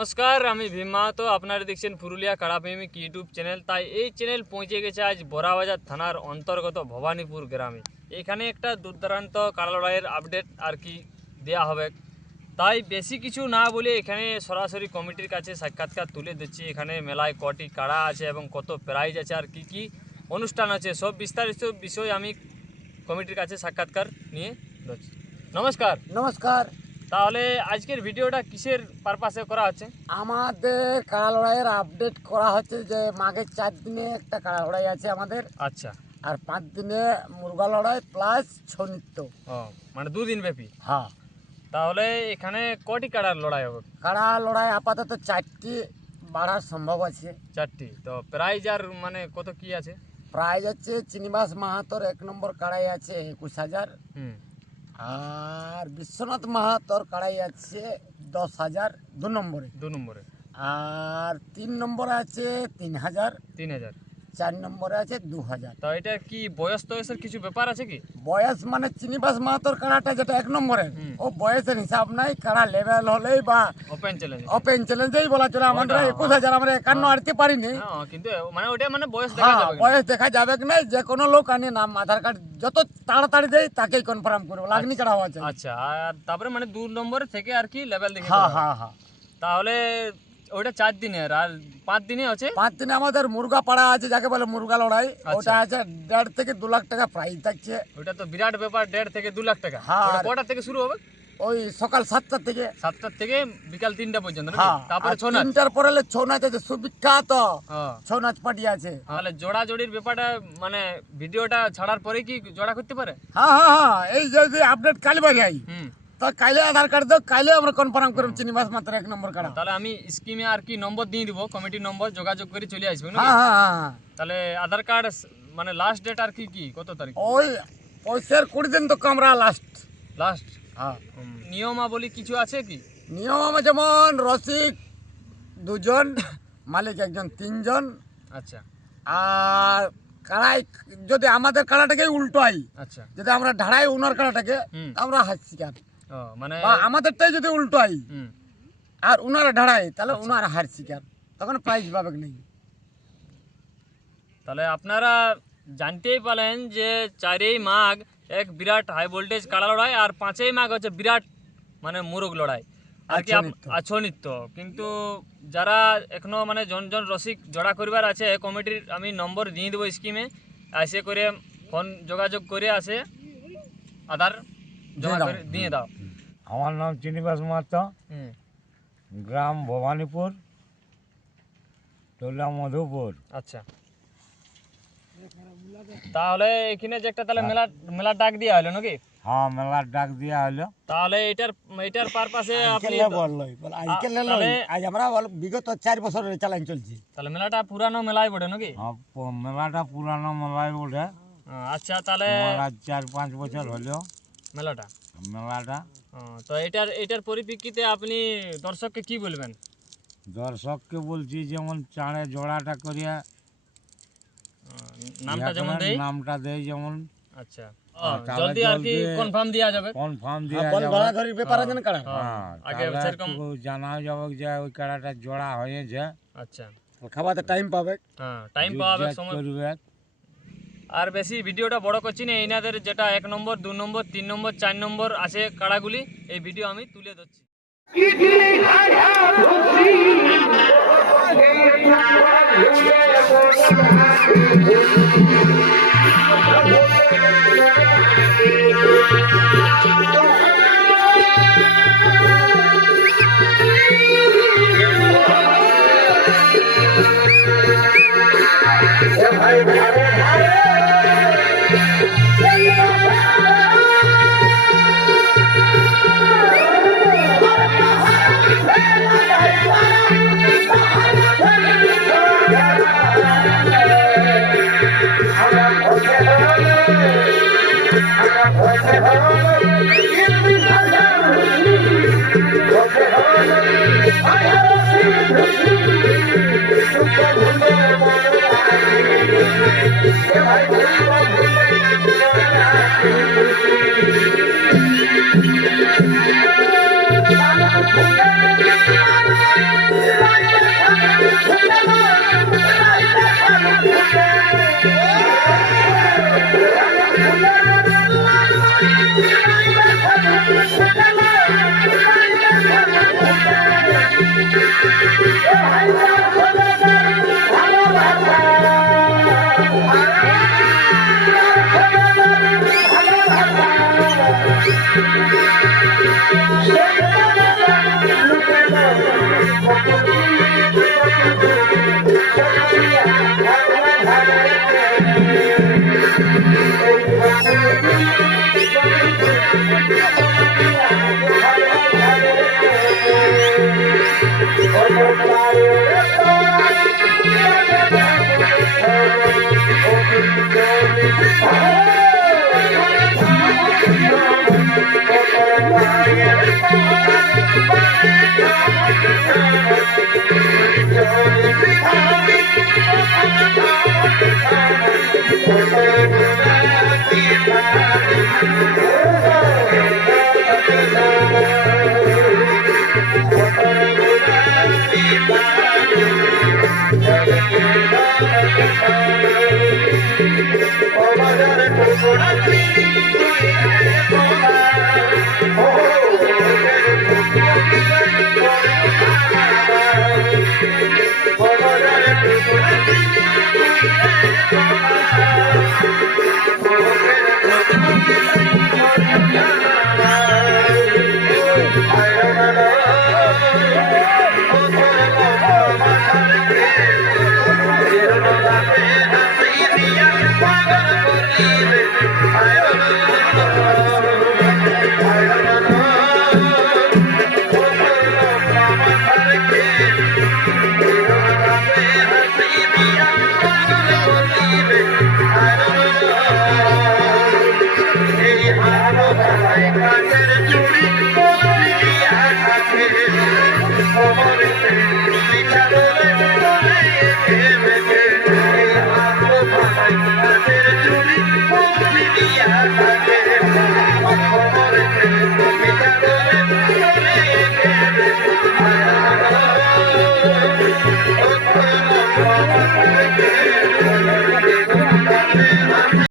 নমস্কার, আমি ভীমা। তো আপনারা দেখছেন পুরুলিয়া কাড়াপ্রেমিক ইউটিউব চ্যানেল। তাই এই চ্যানেল পৌঁছে গেছে আজ বড়াবাজার থানার অন্তর্গত ভবানীপুর গ্রামে। এখানে একটা দুর্দান্ত কাড়া লড়াইয়ের আপডেট আর কি দেওয়া হবে। তাই বেশি কিছু না বলে এখানে সরাসরি কমিটির কাছে সাক্ষাৎকার তুলে দিচ্ছি। এখানে মেলায় কটি কাড়া আছে এবং কত প্রাইজ আছে আর কি কি অনুষ্ঠান আছে, সব বিস্তারিত বিষয় আমি কমিটির কাছে সাক্ষাৎকার নিয়ে দিচ্ছি। নমস্কার। নমস্কার। তাহলে আজকের ভিডিওটা কিসের পারপাসে করা হচ্ছে? আমাদের কাড়া লড়াইয়ের আপডেট করা হচ্ছে যে মাঘের 4 দিনে একটা কাড়া লড়াই আছে আমাদের, আচ্ছা। আর 5 দিনে মুরগা লড়াই প্লাস ছৌ নৃত্য। ও মানে 2 দিন ব্যাপী। হ্যাঁ, তাহলে এখানে কটি কাড়ার লড়াই হবে? কাড়া লড়াই আপাতত 4টি বাড়ার সম্ভব আছে। 4টি। তো প্রাইজ আর মানে কত কি আছে? প্রাইজ আছে চিনিবাস মাহাতোর 1 নম্বর কাড়াই আছে 21,000, হুম। আর বিশ্বনাথ মাহাতোর কাড়াই আছে 10,000 2 নম্বরে। 2 নম্বরে। আর 3 নম্বরে আছে 3,000, 3000। 4 নম্বরে আছে 2,000। তো এটা কি বয়স টয়সের কিছু ব্যাপার আছে কি? বয়স মানে চিনিবাস মাহাতোর কাড়াটা যেটা 1 নম্বরে, হুম। ও বয়সের হিসাব নাই, কাড়া লেভেল হলেই বা ওপেন চ্যালেঞ্জ। ওপেন চ্যালেঞ্জেই বলা চলে। আমরা ওটা, 21,000 আমরা 51 আনতে পারিনি। হ্যাঁ, কিন্তু মানে ওটা মানে বয়স দেখা হ্যাঁ, যাবে না। বয়স দেখা যাবে কি নাই, যে কোনো লোক আনি নাম আধার কার্ড যত তাড়াতাড়ি দেয় তাকেই কনফার্ম করবো। লাগনি কাড়া আছে। আচ্ছা, আর তারপরে মানে 2 নম্বর থেকে আর কি লেভেল দেখে হ্যাঁ দেওয়া হবে। হ্যাঁ হ্যাঁ। তাহলে ওটা 4 দিনের, আর 5 দিনে আছে 5 দিনে আমাদের মুরগা পাড়া আছে, যাকে বলে মুরগা লড়াই। আচ্ছা। ওটা আছে 1.5 থেকে 2 লাখ টাকা প্রাইজ থাকছে। ওটা তো বিরাট ব্যাপার, 1.5 থেকে 2 লাখ টাকা। হ্যাঁ। ওটা কটা থেকে শুরু হবে? ওই সকাল 7টা থেকে। 7টা থেকে বিকাল 3টা পর্যন্ত নাকি? হ্যাঁ, তারপরে আর ছৌ নাচ। 3টার পরে হলে ছৌ নাচ আছে, সুবিখ্যাত হ্যাঁ। ছৌ নাচ পার্টি আছে। তাহলে জোড়া জোড়ির ব্যাপারটা মানে ভিডিওটা ছাড়ার পরে কি জোড়া করতে পারে? হ্যাঁ হ্যাঁ হ্যাঁ, এই যদি আপডেট কালি বাড়ি আই হুম। তো কাইলে আধার কার্ড দাও, কাইলে আমরা কনফার্ম করব চিনিবাস মাত্র 1 নম্বর কাড়া। তাহলে আমি স্কিমে আর কি নম্বর দিয়ে দিব, কমিটির নম্বর, যোগাযোগ করে চলে আসবে নাকি? হ্যাঁ হ্যাঁ হ্যাঁ। তাহলে আধার কার্ড মানে লাস্ট ডেট আর কি কি কত তারিখ? ওই পয়সার 20 দিন তো আমরা লাস্ট। লাস্ট। হ্যাঁ, নিয়মাবলী কিছু আছে কি? নিয়ম আমার যেমন রসিক 2 জন, মালিক 1 জন, 3 জন। আচ্ছা আর কাড়াই যদি আমাদের কাড়াটাকে উল্টো আই, আচ্ছা। যদি আমরা ঢাড়াই উনার কাড়াটাকে, হুম। আমরা হাত শিকার। ও মানে বা আমাদেরটাই যদি উল্টো আই হুম। আর উনারা ঢাড়াই, তাহলে আচ্ছা। উনার হার শিকার, তখন প্রাইজ পাবে নেই। তাহলে আপনারা জানতেই পারলেন যে 4ই মাঘ এক বিরাট হাই ভোল্টেজ কাড়া লড়াই, আর 5ই মাঘ হচ্ছে বিরাট মানে মুরগ লড়াই আর কি, ছৌ নৃত্য। ছৌ নৃত্য। কিন্তু যারা এখনো মানে জন রসিক জোড়া করিবার আছে, কমিটির আমি নম্বর দিয়ে দেবো স্কিমে, এসে করে ফোন যোগাযোগ করে আসে আধার জমা দিয়ে দাও। করে দিয়ে দাও। আমার নাম চিনিবাস মাহাতো, হুম। গ্রাম ভবানীপুর, টোলা মধুপুর। আচ্ছা, তাহলে এখানে যে একটা তাহলে মেলা ডাক দিয়া হলো নাকি? হ্যাঁ, মেলার ডাক দেওয়া হলো। তাহলে এটার পারপাসে আপনি আজ আমরা বিগত 4 বছর চালান চলছি। তাহলে মেলাটা পুরানো মেলাই বটে নাকি? হ্যাঁ, মেলাটা পুরানো মেলায় ওঠে। আচ্ছা, তাহলে 4-5 বছর হলো মেলাটা। মেলাটা। তো এটার পরিপ্রেক্ষিতে আপনি দর্শককে কি বলবেন? দর্শককে বলছি যেমন চাঁড়ে জোড়াটা করিয়া নামটা যেমন দেই। নামটা দেয় যেমন। আচ্ছা, তাহলে জলদি আর কি জলদি কনফার্ম দেওয়া যাবে। কনফার্ম হ্যাঁ, দেওয়া বল যাবে। ভাড়া ধরির ব্যাপার আছে না কাড়া। হ্যাঁ, আগে তাহলে সেরকম। একটু জানা যাবে যে ওই কাড়াটা জোড়া হয়েছে। আচ্ছা, খাওয়াতে টাইম পাবে। হ্যাঁ, টাইম পাওয়া যাবে, সময়। করবে। আর বেশি ভিডিওটা বড় করছি না, এনাদের যেটা 1 নম্বর 2 নম্বর 3 নম্বর 4 নম্বর আছে কাড়াগুলি, এই ভিডিও আমি তুলে ধরছি। Thank you. Hey